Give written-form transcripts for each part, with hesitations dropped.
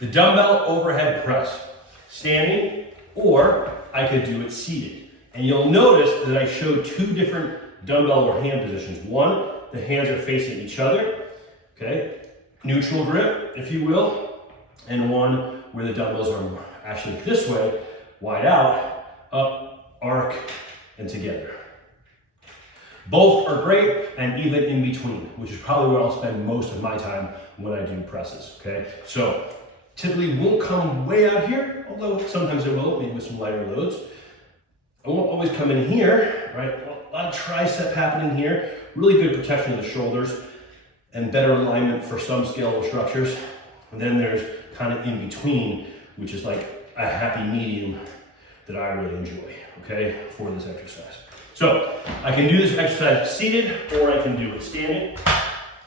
The dumbbell overhead press, standing, or I could do it seated. And you'll notice that I showed two different dumbbell or hand positions. One, the hands are facing each other, okay? Neutral grip, if you will. And one where the dumbbells are actually this way, wide out, up, arc, and together. Both are great, and even in between, which is probably where I'll spend most of my time when I do presses, okay? So typically won't come way out here, although sometimes it will, maybe with some lighter loads. I won't always come in here, right? A lot of tricep happening here, really good protection of the shoulders, and better alignment for some skeletal structures. And then there's kind of in between, which is like a happy medium that I really enjoy, okay, for this exercise. So I can do this exercise seated, or I can do it standing,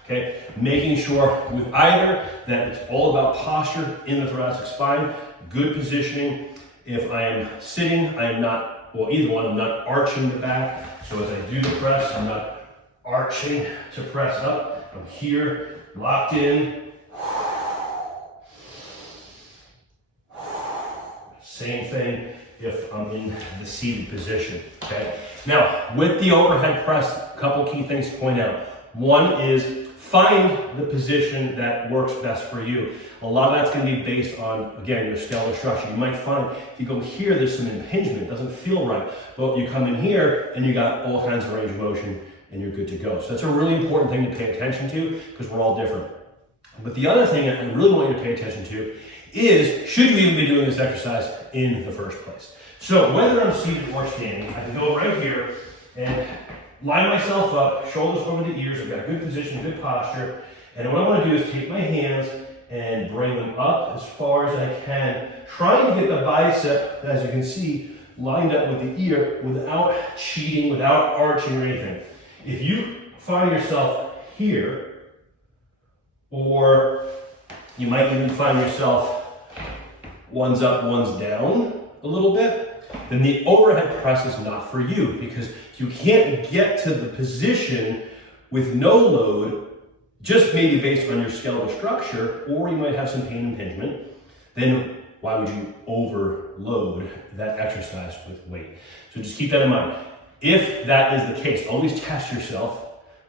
okay? Making sure with either that it's all about posture in the thoracic spine, good positioning. If I am sitting, I am not, well, either one, I'm not arching the back. So as I do the press, I'm not arching to press up. I'm here, locked in. Same thing if I'm in the seated position, okay? Now, with the overhead press, a couple key things to point out. One is find the position that works best for you. A lot of that's gonna be based on, again, your skeletal structure. You might find if you go here, there's some impingement, it doesn't feel right. But you come in here and you got all kinds of range of motion and you're good to go. So that's a really important thing to pay attention to because we're all different. But the other thing I really want you to pay attention to is, should you even be doing this exercise in the first place? So whether I'm seated or standing, I can go right here and line myself up, shoulders over the ears. I've got a good position, good posture. And what I want to do is take my hands and bring them up as far as I can, trying to get the bicep, as you can see, lined up with the ear without cheating, without arching or anything. If you find yourself here, or you might even find yourself one's up, one's down a little bit, then the overhead press is not for you because you can't get to the position with no load, just maybe based on your skeletal structure, or you might have some pain impingement. Then why would you overload that exercise with weight? So just keep that in mind. If that is the case, always test yourself,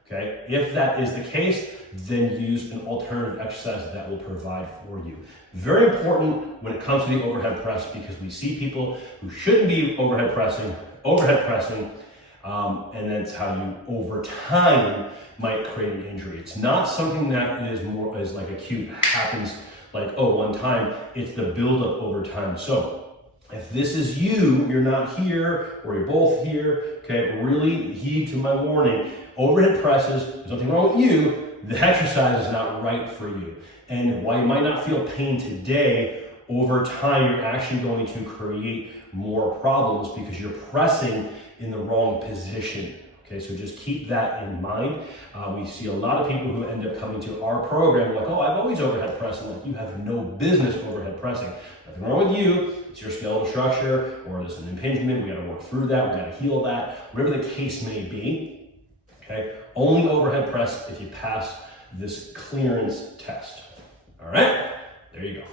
okay? If that is the case, then use an alternative exercise that will provide for you. Very important when it comes to the overhead press because we see people who shouldn't be overhead pressing, and that's how you, over time, might create an injury. It's not something that is like acute, happens like, oh, one time. It's the buildup over time. So if this is you, you're not here, or you're both here, okay, really heed to my warning. Overhead presses, there's nothing wrong with you, the exercise is not right for you. And while you might not feel pain today, over time you're actually going to create more problems because you're pressing in the wrong position. Okay, so just keep that in mind. We see a lot of people who end up coming to our program like, oh, I've always overhead pressed. Like, you have no business overhead pressing. Nothing wrong with you. It's your skeletal structure, or there's an impingement. We got to work through that. We got to heal that. Whatever the case may be. Okay, only overhead press if you pass this clearance test. All right, there you go.